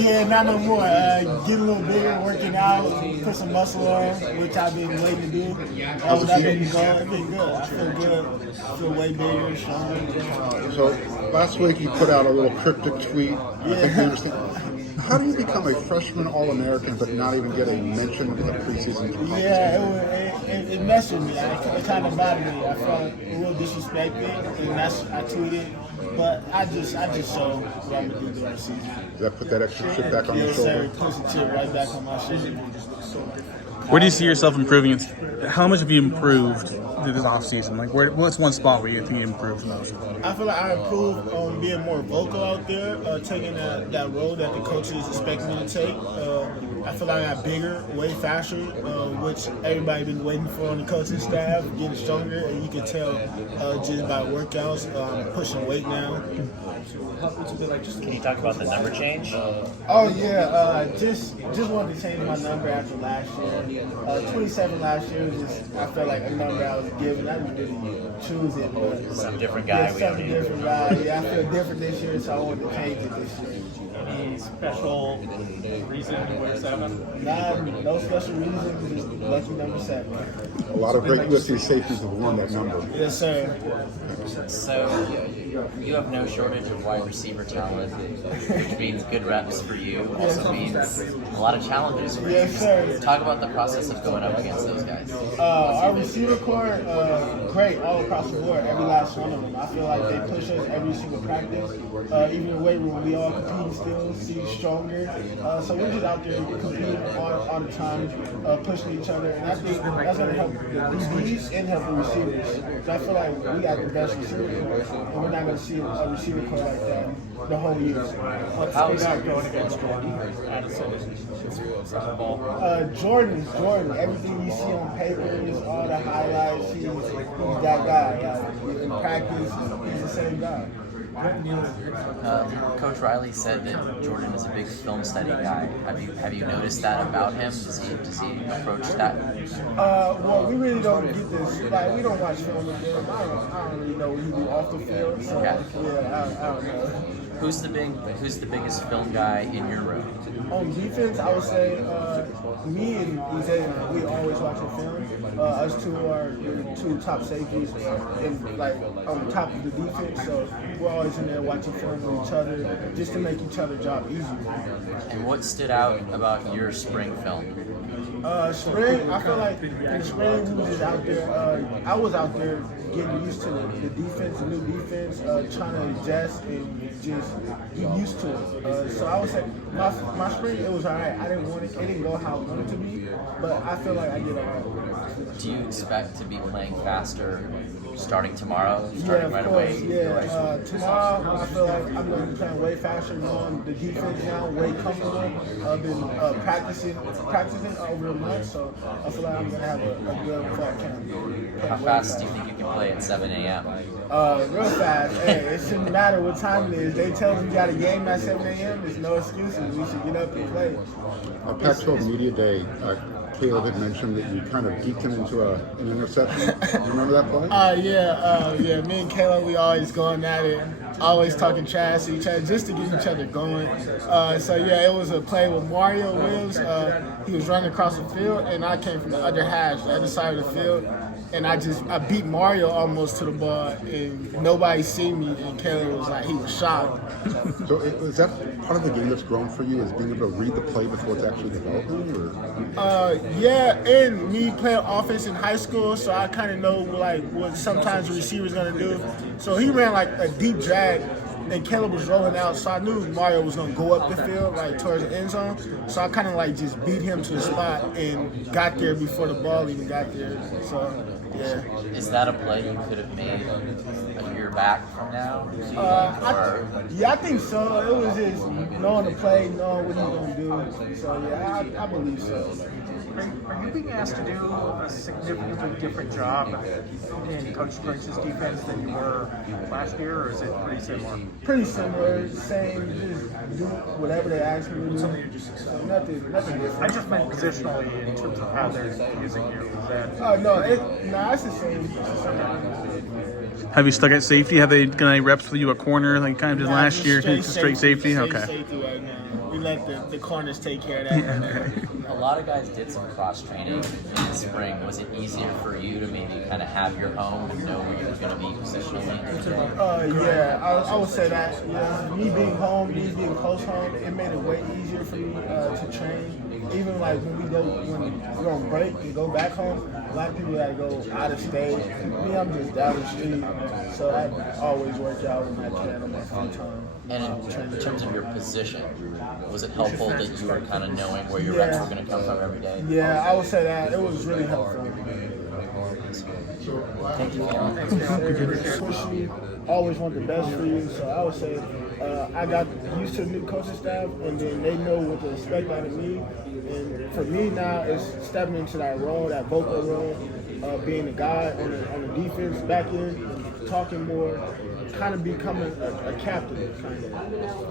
Yeah, not no more. Get a little bigger, working out, put some muscle on, which I've been waiting to do. How's the I've been feet? going. It's been good. I feel good. I feel way bigger, stronger. So last week you put out a little cryptic tweet. I think we understand. How do you become a freshman All-American but not even get a mention in the preseason competition? Yeah, it messed with me. It kind of bothered me. I felt a little disrespected, and I tweeted. But I just showed what I'm gonna do during the season. Does that put that extra chip back on your Yes, shoulder? sir. Push the chip right back on my shoulder. Where do you see yourself improving? How much have you improved this offseason? Like, what's one spot where you think you improved most? I feel like I improved on being more vocal out there, taking that role that the coaches expect me to take. I feel like I got bigger, way faster, which everybody been waiting for on the coaching staff, getting stronger, and you can tell just by workouts, pushing weight now. Can you talk about the number change? Oh yeah, just wanted to change my number after last year. 27 last year was just, I felt like a number I was given. I didn't really choose it. But Some different guy. yeah, some different guy. Yeah, I feel different this year, so I wanted to change it this year. Any special reason you wear 7? Nah, no special reason, just lucky number 7. A lot of great USC safeties have worn that number. Yes, sir. So you have no shortage of wide receiver talent, which means good reps for you. Also means a lot of challenges for you. Yes, sir. Talk about the process of going up against those guys. Our receiver core, great all across the board, every last one of them. I feel like they push us every single practice. Even the weight room, we all compete still, see stronger. So we're just out there competing all the time, pushing each other. And I think that's going to help the DBs and help the receivers. So I feel like we got the best receiver core, and we're not going to see a receiver core like that the whole year. What's stood out going against Jordan Addison? Jordan. Everything you see on paper is all the highlights. He's that guy. Like, in practice, he's the same guy. Coach Riley said that Jordan is a big film study guy. Have you noticed that about him? Does he approach that? Well, we really don't get this. Like, we don't watch film with him. I don't really know what he do off the field. So Okay. yeah, I don't know. Who's the biggest film guy in your room? On defense, I would say me and Xavier, we always watch the film. Us two are the two top safeties and like on the top of the defense. So we're always in there watching film with each other just to make each other's job easier. And what stood out about your spring film? Spring, I feel like in the spring we was just out there. I was out there getting used to the defense, the new defense, trying to adjust and just get used to it. So I would say my spring, it was all right. I didn't want it. It didn't go how I wanted it to be, but I feel like I did all right. Do you expect to be playing faster starting tomorrow? Yeah, Starting of right course. away? Yeah, tomorrow I feel like I'm going to be playing way faster, knowing the defense now, way comfortable. I've been practicing over a month, so I feel like I'm going to have a good fall camp. How fast do you think you can play at 7 a.m.? Real fast. Hey, it shouldn't matter what time it is. They tell us we got a game at 7 a.m. There's no excuses. We should get up and play. Pac-12 Media Day, Caleb had mentioned that you kind of geeked him into an interception. Do you remember that play? Yeah. Me and Calen, we always going at it, always talking trash to each other just to get each other going. So yeah, it was a play with Mario Williams. He was running across the field, and I came from the other half, the other side of the field. And I beat Mario almost to the ball, and nobody see me. And Calen was like, he was shocked. So is that part of the game that's grown for you, is being able to read the play before it's actually developing? Or? Yeah, and me playing offense in high school, so I kind of know like what sometimes the receiver's gonna do. So he ran like a deep drag, and Caleb was rolling out, so I knew Mario was gonna go up the field, like towards the end zone. So I kind of like just beat him to the spot and got there before the ball even got there. So yeah. Is that a play you could have made a year back from now? I think so. It was just knowing the play, knowing what he was gonna do. So yeah, I believe so. Are you being asked to do a significantly different job in Coach Prince's defense than you were last year, or is it pretty similar? Pretty similar, same, just do whatever they ask me to do. So nothing different. I just meant positionally in terms of how they're using you. Is that No, it's the same. It's the same. Have you stuck at safety? Have they done any reps with you at corner like kind of did last year? Straight safety? Okay. Safety right now. We let the corners take care of that. Okay. A lot of guys did some cross training in the spring. Was it easier for you to maybe kind of have your home and know where you're going to be positionally? Yeah, I would say that. Yeah, me being home, me being close home, it made it way easier for me to train. Even like when we're on break and go back home, a lot of people that go out of state. Me, I'm just down the street, so I always work out when I can on my free time. And in terms of your position, was it helpful that you were kind of knowing where your reps were going to come from every day? Yeah, I would say that it was really helpful. Thank you, Calen. Always want the best for you, so I would say I got used to the new coaching staff, and then they know what to expect out of me. And for me now, it's stepping into that role, that vocal role, being the guy on the defense back end, talking more, kind of becoming a captain. Kind of.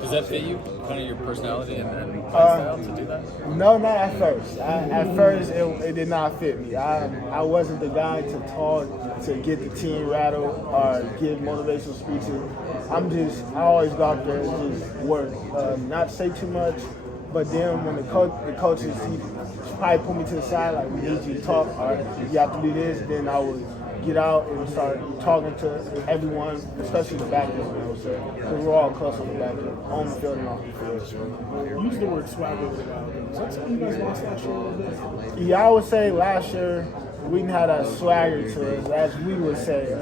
Does that fit you? Kind of your personality and style to do that? No, not at first. At first, it did not fit me. I wasn't the guy to talk, to get the team rattled, or give motivational speeches. I always go out there and just work, not say too much. But then when the coaches, he probably put me to the side, like, we need you to talk, or you have to do this, then I would get out and start talking to everyone, especially the back end, because we're all close on the back end, on the field and off the field. Use the word swagger with a while ago. Is that something you guys lost last year a little bit? Yeah, I would say last year we didn't have that swagger to us, as we would say.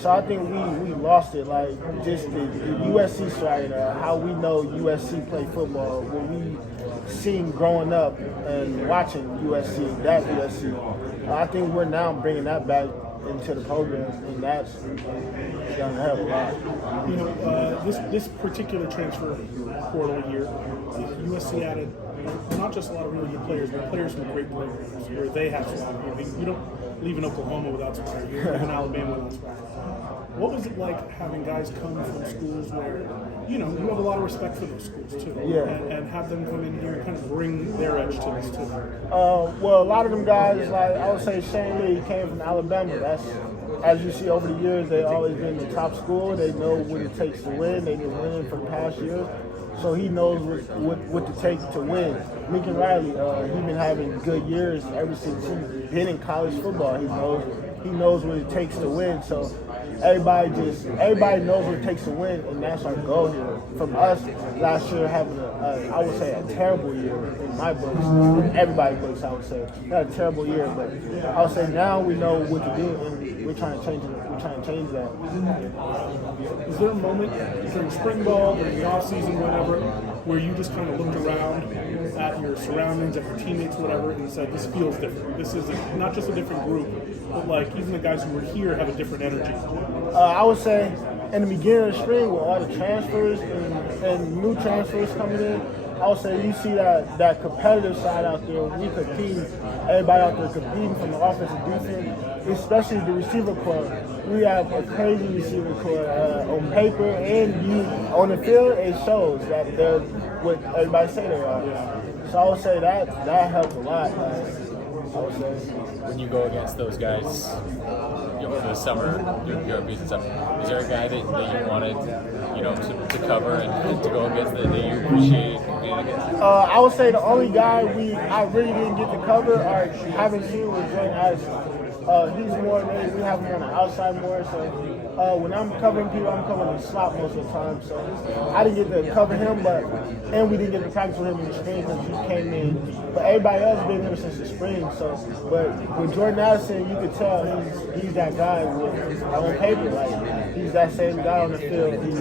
So I think we lost it, like just the USC swagger, how we know USC play football, what we seen growing up and watching USC, that USC. I think we're now bringing that back into the program, and that's going to help a lot. You know, this particular transfer portal year, USC added not just a lot of really good players, but players from great programs where they have swagger. I mean, you don't leave in Oklahoma without swagger. You don't leave in Alabama without swagger. What was it like having guys come from schools where, you know, you have a lot of respect for those schools too, and have them come in here and kind of bring their edge to this too? Well, a lot of them guys, like I would say Shane Lee came from Alabama. That's, as you see over the years, they've always been the top school. They know what it takes to win. They've been winning for the past years. So he knows what to take to win. Lincoln Riley, he's been having good years ever since he's been in college football. He knows what it takes to win. So everybody knows what it takes to win, and that's our goal here. From us last year having I would say a terrible year in my books, in everybody's books, I would say. Not a terrible year, but I would say now we know what to do, and we're trying to change it. We're trying to change that. Is there a moment during spring ball, during the off season, whatever, where you just kind of looked around at your surroundings, at your teammates, whatever, and said, "This feels different. This is not just a different group, but like even the guys who were here have a different energy." I would say in the beginning of the spring, with all the transfers and new transfers coming in, I would say you see that competitive side out there. We compete, everybody out there competing from the offense and defense, especially the receiver corps. We have a crazy receiver corps on paper, and on the field, it shows that they're what everybody say they are. So I would say that helped a lot. I would say. When you go against those guys, you know, for the summer, your beats and stuff, is there a guy that you wanted, you know, to cover and to go against that you appreciate competing against? I would say the only guy I really didn't get to cover or haven't seen was Jordan Addison. He's more, we have him on the outside more, so when I'm covering people, I'm covering the slot most of the time, so I didn't get to cover him, and we didn't get to practice with him in the spring because he came in, but everybody else been here since the spring, but with Jordan Addison, you could tell he's that guy on paper, like, he's that same guy on the field, he's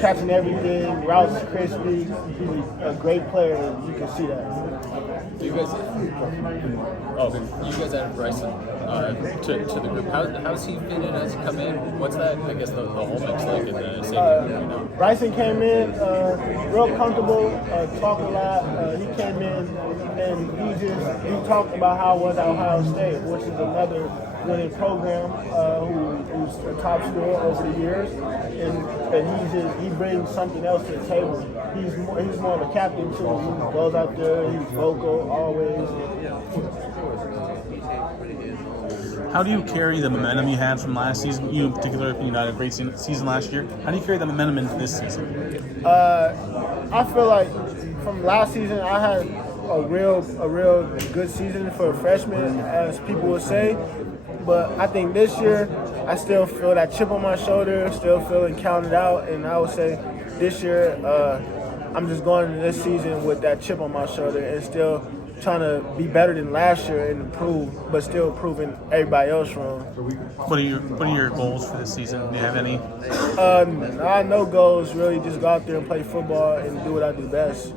catching everything, routes crispy, he's a great player, and you can see that. You guys added Bryson to the group. How's he fit in? Has he come in? What's that? I guess the whole mix like in the same right now. Bryson came in real comfortable, talked a lot. He came in and he talked about how it was at Ohio State, which is another winning program who's a top scorer over the years, and he brings something else to the table. He's more of a captain too. He goes out there, he's vocal always. How do you carry the momentum you had from last season? You in particular, you had a great season last year. How do you carry the momentum into this season? I feel like from last season I had a real good season for a freshman, as people would say. But I think this year I still feel that chip on my shoulder, still feeling counted out, and I would say this year I'm just going into this season with that chip on my shoulder and still trying to be better than last year and improve, but still proving everybody else wrong. What are your goals for this season? Do you have any? I have no goals really. Just go out there and play football and do what I do best.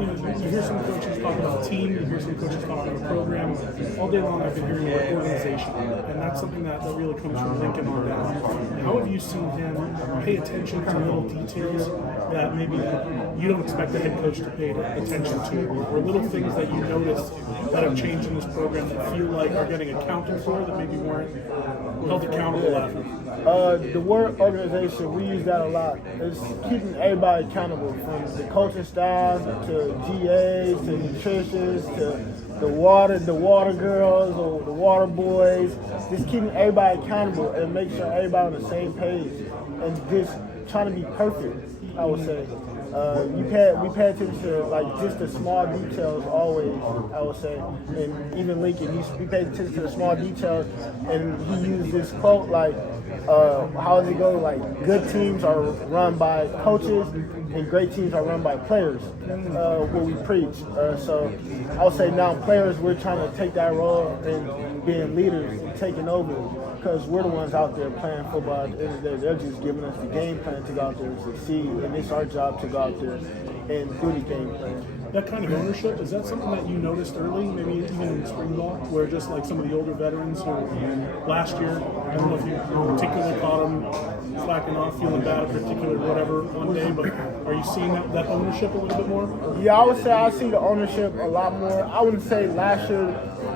You hear some coaches talk about team, you hear some coaches talk about program. All day long I've been hearing about organization, and that's something that really comes from Lincoln on down. How have you seen him pay attention to little details that maybe you don't expect the head coach to pay attention to, or little things that you notice that have changed in this program that feel like are getting accounted for that maybe weren't held accountable after? The word organization, we use that a lot. It's keeping everybody accountable, from the coaching staff to GAs to nutritionists to the water girls or the water boys. Just keeping everybody accountable and make sure everybody on the same page and just trying to be perfect, I would say. We pay attention to like just the small details always, I would say. And even Lincoln, he paid attention to the small details, and he used this quote like, how does it go? Like, good teams are run by coaches and great teams are run by players, what we preach. So I would say now players, we're trying to take that role and being leaders and taking over, because we're the ones out there playing football. At the end of the day, they're just giving us the game plan to go out there and succeed, and it's our job to go out there and do the game plan. That kind of ownership, is that something that you noticed early, maybe even in spring ball, where just like some of the older veterans who last year, I don't know if you particularly caught them slacking off, feeling bad, particular whatever one day, but are you seeing that ownership a little bit more? Yeah, I would say I see the ownership a lot more. I wouldn't say last year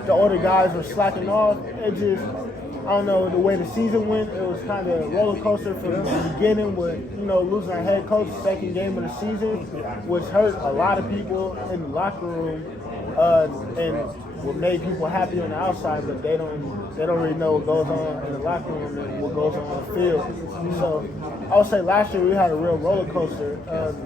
the older guys were slacking off. It just, I don't know, the way the season went, it was kind of a roller coaster from the beginning with, losing our head coach second game of the season, which hurt a lot of people in the locker room, and what made people happy on the outside, but they don't really know what goes on in the locker room and what goes on the field. So I would say last year we had a real roller coaster.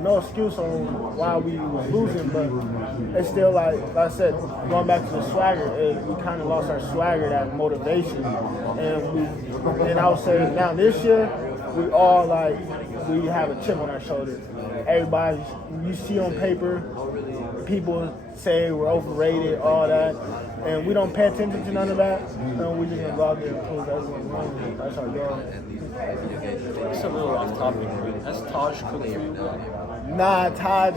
No excuse on why we was losing, but it's still like I said, going back to the swagger, we kind of lost our swagger, that motivation, and I would say now this year we all we have a chip on our shoulder. Everybody you see on paper, people say we're overrated, all that, and we don't pay attention to none of that. We just gonna go out there and prove everyone wrong. That's our goal. It's a little off topic. Has Taj cooked for you? Nah, Taj